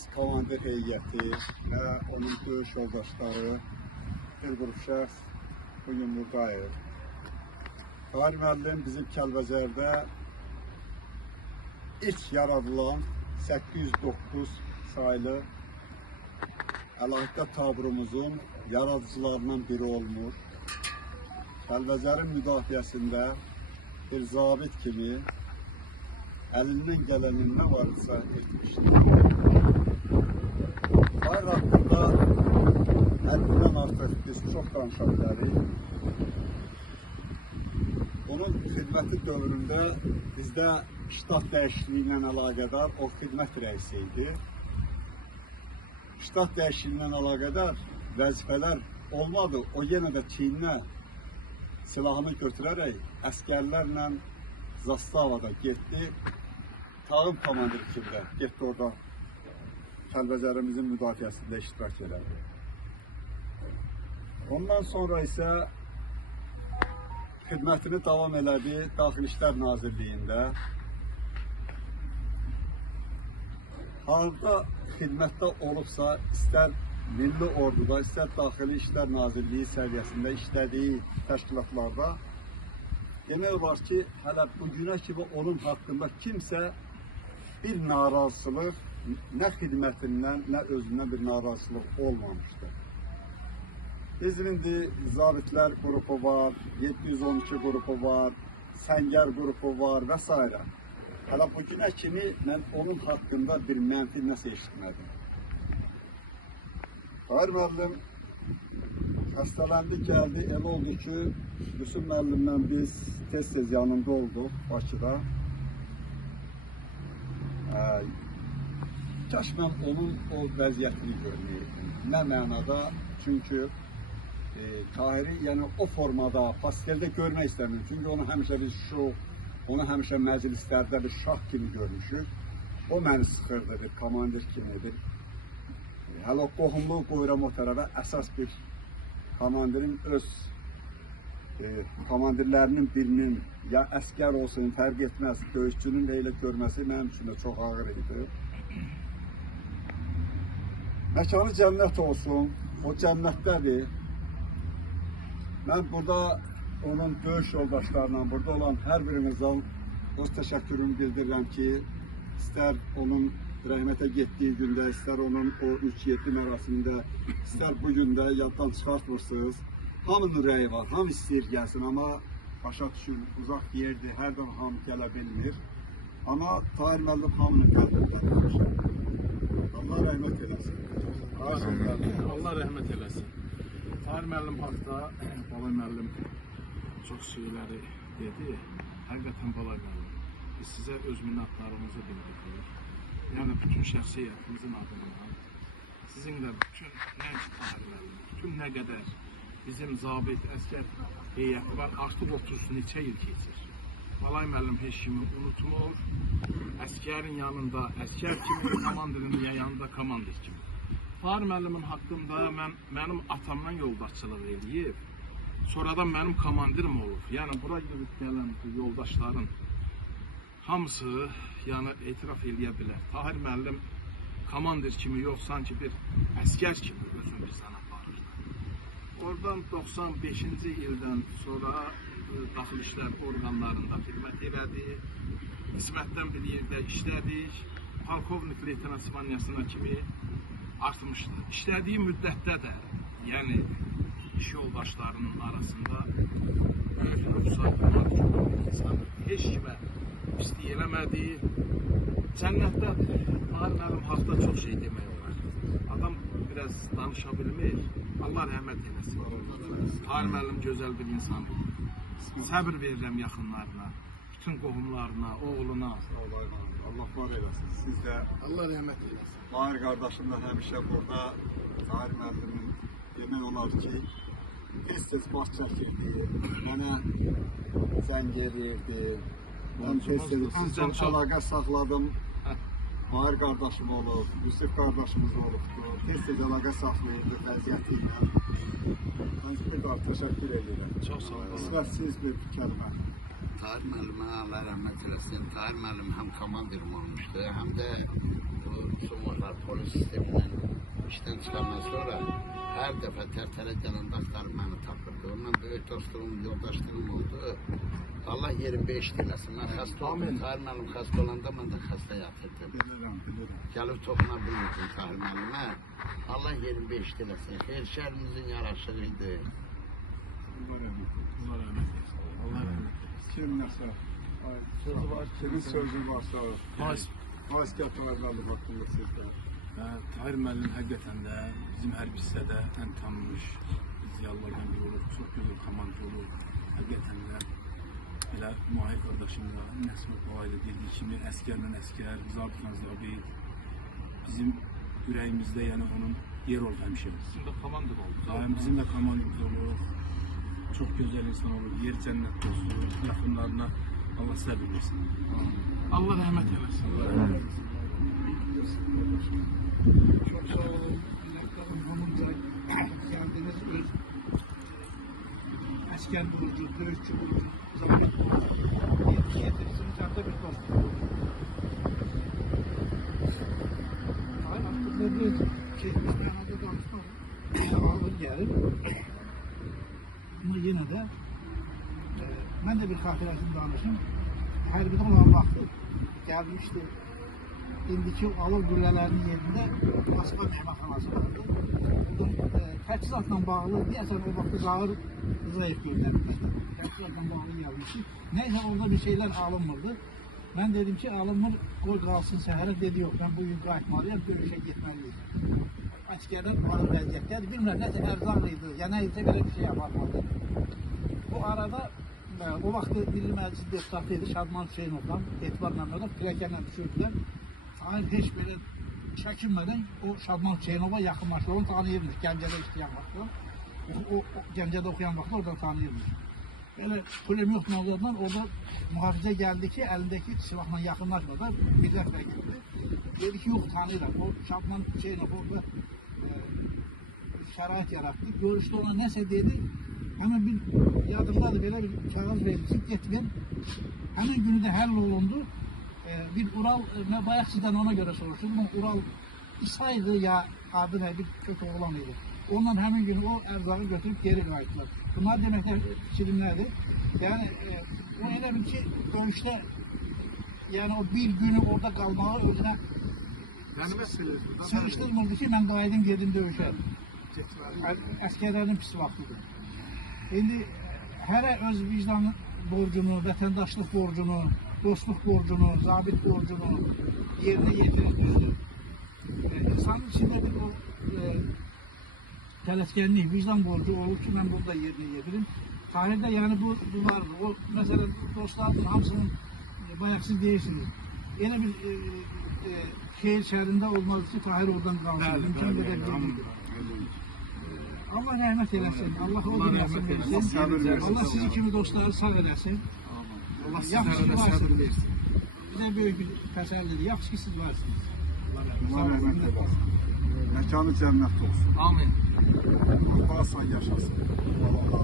biz komandir heyəti və onun döyüş yoldaşları bir qrup şəxs bugün buradayıq. Tahir müəllim bizim Kəlbəcərdə ilk yaradılan 809 sayılı əlaqə taburumuzun yaradıcılarından biri olmuş. Kəlbəcərin müdafiəsində bir zabit kimi elinden gelenin ne varsa etmiştir. Tahir hakkında həddindən artıq biz çox danışa bilərik. Onun xidməti dövründə bizdə ştat dəyişikliyi ilə əlaqədar o xidmət rəisi idi. Ştat dəyişikliyi ilə əlaqədar vəzifələr olmadı. O yenə də çiyninə silahını götürərək əskərlərlə Zastavada getdi. Tağım komandiri kimi getdi orada Kəlbəcərimizin müdafiəsində iştirak elədi. Ondan sonra isə xidmətini davam elədi Daxili İşlər Nazirliyində. Halda xidmətdə olubsa, istər Milli Orduda, istər Daxili İşlər Nazirliyi səviyyəsində işlədiyi təşkilatlarda demək olar ki, hələ bugünə kimi onun haqqında kimsə bir narazılıq, nə xidmətindən, nə özündən bir narazılıq olmamışdır. Bizim indi zabitlər qrupu var, 712 qrupu var, Səngər qrupu var və s. Hələ bugünə kimi mən onun haqqında bir mənfi nəsə eşitmədim. Tahir müəllim xəstələndi, gəldi, elə oldu ki, Yusuf müəllimlə biz tez-tez yanında olduq Bakıda. Kaş mən onun o vəziyyətini görməyirdim. Nə mənada? Çünki Tahiri yəni o formada, pasteldə görmək istəmirəm. Çünki onu həmişə biz onu həmişə məclislərdə bir şah kimi görmüşük. O məni sıxırdı, bir komandir kimidir. Hələ o qohumluğu qoyuram o tərəfə, əsas bir komandirin öz komandirlərinin birinin ya əskər olsun, fərq etməz, döyüşçünün elə görməsi mənim üçün də çox ağır idi. Məkanı cənnət olsun, o cənnətdədir. Mən burada onun döyüş yoldaşlarına, burada olan hər birimizdən öz təşəkkürümü bildirirəm ki, istər onun rəhmətə getdiyi gündə, istər onun o 3-7 mərasimində, istər bugün də yaddan çıxartmırsınız. Hamının rəyi var, hamı istəyir gəlsin, amma başa düşün, uzaq yerdir, hərdən hamı gələ bilmir. Amma Tahir müəllim hamının qəlbində durmuşdur. Allah rəhmət eləsin. Allah rəhmət eləsin. Tahir müəllim haqda Balay müəllim çox şeyləri dedi. Həqiqətən Balay müəllim, biz sizə öz minnətdarımızı bildiririk. Yəni bütün şəxsiyyətimizin adına, sizin də bütün nənc Tahir müəllim, bütün nə qədər bizim zabit, əskər heyəti var, artıq 30 neçə il keçir. Balay müəllim heç kimi unutmur, əskərin yanında əskər kimi, komandirin yanında komandir kimi. Tahir müəllimin haqqında mənim atamdan yoldaşçılıq eləyib, sonradan mənim komandirim olur. Yəni bura gələn yoldaşların hamısı yəni etiraf eləyə bilər. Tahir müəllim komandir kimi yox, sanki bir əskər kimi özünü bizdən aparır. Oradan 95-ci ildən sonra daxili işlər orqanlarında xidmət elədi. İsmətdən bir yerdə işlədik. Polkovnik leytenant zvaniyasına kimi artmışdı. İşlədiyi müddətdə də, yəni iş yoldaşlarının arasında böyük müsaitlər çox insan heç kimə pislik eləmədi. Cənnətdədir. Tahir müəllim haqda çox şey demək olar. Adam biraz danışa bilmir. Allah rəhmət eləsin. Tahir müəllim gözəl bir insandır. Səbir verirəm yaxınlarına, bütün qohumlarına, oğluna. Allah var eləsin. Siz də Allah rəhmət eləsin. Tahir qardaşım da həmişə burada Tahir müəllimin demək olar ki, tez-tez baş çəkirdi, mənə zəng edirdi. Mən tez-tez sizdən əlaqə saxladım. Tahir qardaşım olub, Yusuf qardaşımız olubdur. Tez-tez əlaqə saxlayırdı vəziyyəti ilə. Mən bir daha təşəkkür edirəm. Çox sağ olun. Sifətsiz bir kəlmə. Tahir müəllimə Allah rəhmət eləsin. Tahir müəllim həm komandirim olmuşdu, həm də Sumaqlar polis işten çıkandan sonra her defa tertere gelen dostlarım beni tapırdı. Ondan büyük dostluğum, yoldaşlığım oldu. Allah yerin eylesin. Ben hasta oldum. Tahir müəllim hasta olanda ben de hasta yatırdım. Gelip topuna bilmirdim Tahir müəllime. Allah yerin eylesin. Her şehrimizin yaraşığıydı. Allah rahmet eylesin. Allah rahmet eylesin. Allah rahmet eylesin. Kim nəsə sözü var, kimin sözü varsa o. Vaz gətirərlərdir haqqında sizlər. Tahir müəllim həqiqətən də bizim hər hissədə ən tanınmış ziyalılardan biri olur. Çox gözəl komanda olur. Həqiqətən də elə Mahir qardaşım da Nəsmə Balayla dediği kimi əskərlə əskər, zabitlə zabit. Bizim ürəyimizdə yəni onun yer oldu həmişə. Bizim de komanda oldu. Bizim də komandamız olur. Çox gözəl insan olur. Yer cənnət olsun. Yaxınlarına Allah səbir versin. Allah rahmet eylesin. Çok sağ olun. Minnettarım bununla geldiniz. Öz asker bulucu, dövüşçü bulucu, zabit bulucu. Yetiştirisiniz hatta bir dost. Hayır, aslında bir çekmişten adı danışmadım. Ağır gelir. Ama yine de ben de bir hafifasını danışım. Her bir olan vakti gelmişti. İndiki alır güllələrinin yerində Moskva mehmanxanası vardı. Təchizatla bağlı, deyəsən o vaxtı Zahir Rızayev göndərmişdi. Təchizatla bağlı gəlmişdi. Neyse orada bir şeyler alınmırdı. Ben dedim ki alınmır, koy qalsın səhərə. Dedi yok, ben bugün qayıtmalıyım, döyüşə getməliyim. Əskerlər ağır vəziyyətdədir. Bilmirəm, nəsə ərzaqlıydı, ya neyse belə bir şey yaparmadı. Bu arada o vaxtı Milli Məclis deputatıydı Şadman Hüseynovla, Etibar Məmmədov pilləkənlə düşürdülər. Tahir heç belə çəkinmədən o Şadman Hüseynova yaxınlaşdı. Onu tanıyırmış, Gəncədə işləyən vaxtı. O Gəncədə oxuyan vaxtı oradan tanıyırmış. Belə pulemyot nazarından orada mühafizə gəldi ki, əlindəki silahla yaxınlaşmadan millət vəkildi. Dedi ki, yox tanıyırlar. O Şadman Hüseynov orada şərait yarattı. Görüşdə ona nəsə dedi. Hemen bir yardımdadır, böyle bir kağıt verildi, getirin. Hemen günü de həll olundu. Bir Ural, ben bayağı sizden ona göre soruştum. Ural İsa'ydı ya adı ne bir kötü oğlan idi. Ondan hemen günü o erzağı götürüp geri kayıttılar. Bunlar demekler şirinlerdi. Yani o öyle bir ki dönüşte yani o bir günü orada kalmağı özüne sığıştırmadı ki ben qayıdım gedim dövüşe. Əskerlərin pis vaxtıdır. İndi hərə öz vicdan borcunu, vətəndaşlıq borcunu, dostluq borcunu, zabit borcunu yerinə yetirir. İnsanın içində bir o tələskənlik, vicdan borcu olur ki, mən burada yerinə yetirim. Tarihdə yəni bu vardır. O, məsələn, dostlardır, hamısının bayaq siz deyirsiniz. Elə bir şehir şəhərində olmalı ki, Tahir oradan qalsın. Mümkün qədər deyildir. Allah rahmet eylesin. Allah o gün nasip etsin. Allah sizi kimi dostları sağ eylesin. Allah sizlərə də səbir versin. Bize büyük bir təsəllidir. Yaxşı ki siz varsınız. Allah rəhmət eyləsin. Məkanı cənnət olsun. Amin. Allah sağ yaşasın. Allah